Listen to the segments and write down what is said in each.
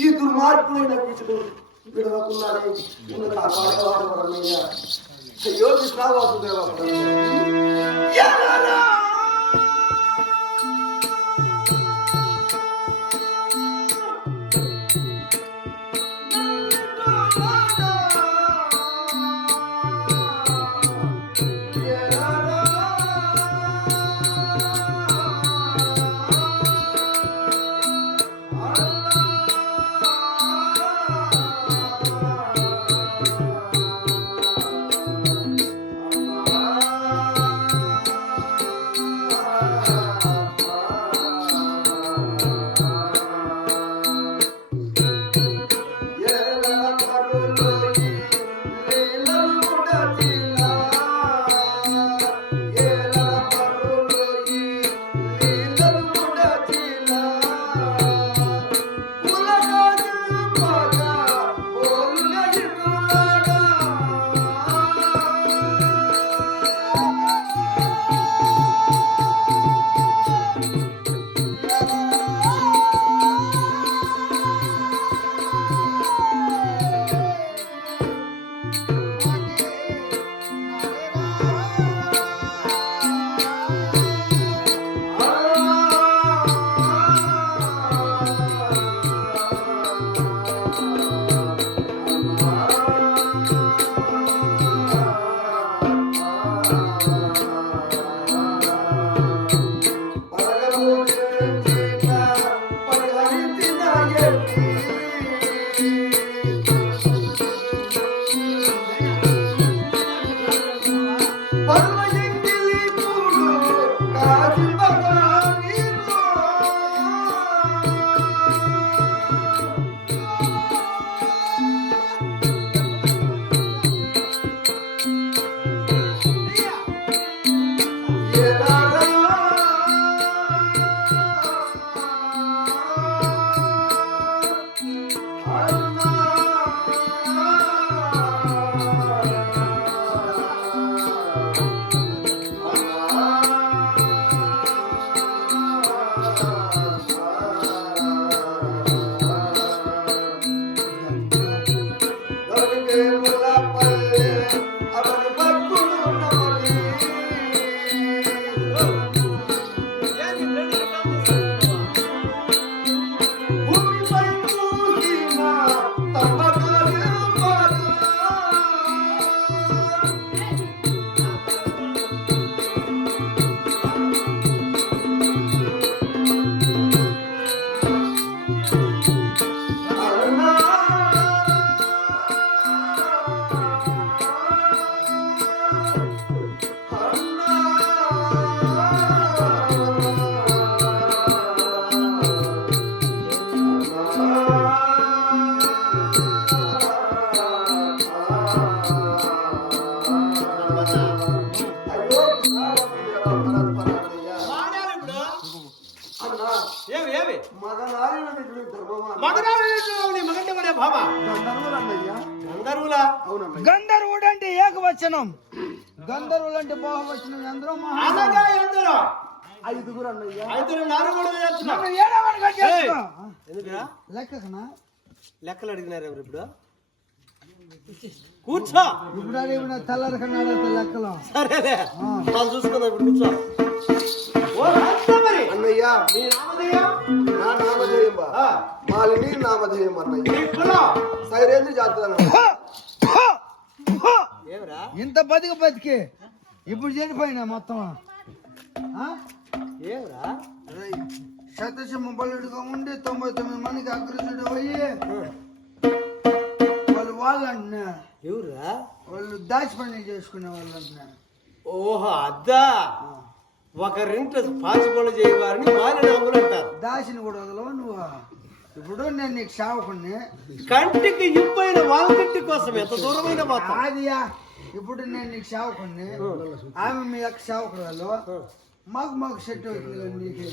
ఈ దుర్మార్గుడైన కృష్ణుడు విడవకున్నాడే అయ్యో కృష్ణవాసుదేవ గంధర్వుడు అంటే ఏకవచనం, గంధర్వులు అంటే బహువచనం. ఎందరో ఐదుగురు అన్నయ్య, లెక్కనా లెక్కలు అడిగినారు ఎవరు ఇప్పుడు? కూర్చో. ఇప్పుడు తెల్లరికన్నాడు లెక్కలు. సరేలే చూసుకుందాం. ఇప్పుడు కూర్చో. అన్నయ్య నీ నామధేయం? నా నామధేయం మాలిని నామధేయం అన్నయ్య. సైరేంద్ర జాతి. ఇంత బతికి ఇప్పుడు చనిపోయినా మొత్తం. ఏమరా శతసింహ బలుడుగా ఉండి 99 మందికి అగ్రసుడు పోయి వాళ్ళు అంటున్నా. ఎవరా? వాళ్ళు దాచి పని చేసుకునే వాళ్ళు అంటున్నారు. ఓహో అద్దా. ఒకరింట పాచిపనులు చేయవారని మాలిన నాములు అంటారు. దాసిని కూడా వదలవు నువ్వు. ఇప్పుడు నేను నీకు సావుకుని కంటికి ఇప్పైన వాళ్ళకంటి కోసం ఎంత దూరమైన మాత్రం ఆదియా. ఇప్పుడు నేను నీకు సావుకుని ఆమె మీ యొక్క సావుకురాలు మాకు సెట్ అవుతుంది. నీకే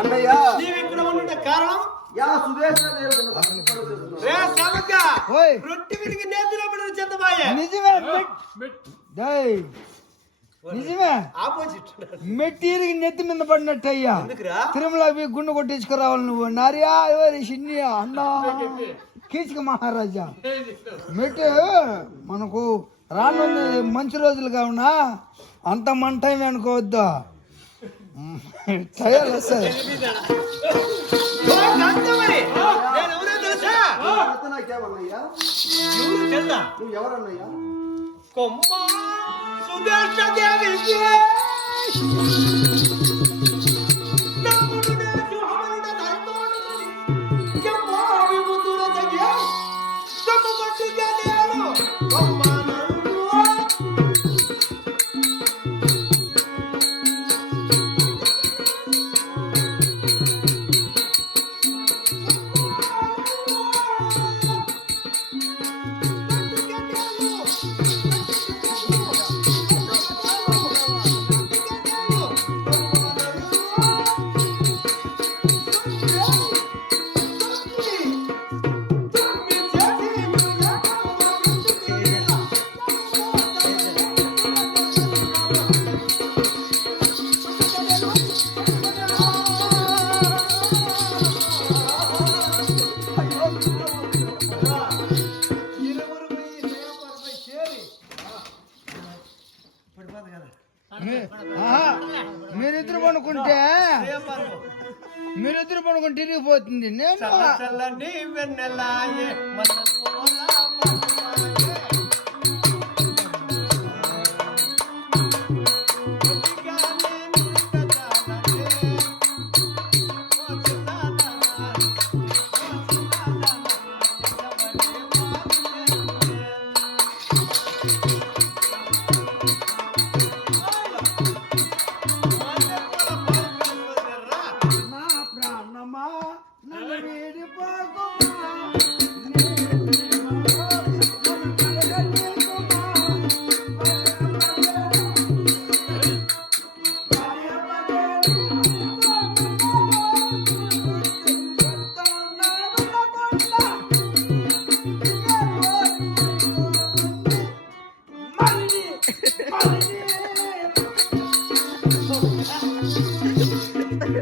అన్నయ్య కారణం నిజమే. నిజమే ఆపోజిట్ మెట్టీరికి నెత్తి మీద పడినట్టయ్యా ఎందుకురా తిరుమల గుండు కొట్టించుకురావాలి నువ్వు నార్యా ఎవరి చిన్ని అన్నా కీచక మహారాజా మెట్టు మనకు రానుంది మంచి రోజులు కావునా అంత మంటమే అనుకోవద్దా తయారు వస్తుంది నువ్వు ఎవరన్నయ్యా కొమ్మ సుదర్శ దేవికి మీరిద్దరు పడుకుంటే తిరిగిపోతుంది నేను చల్లని వెన్నెలాయే మన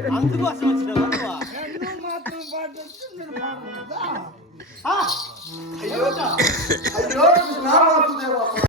అందుకోసం వచ్చినావా మాత్రం పాట అయ్యో అయ్యో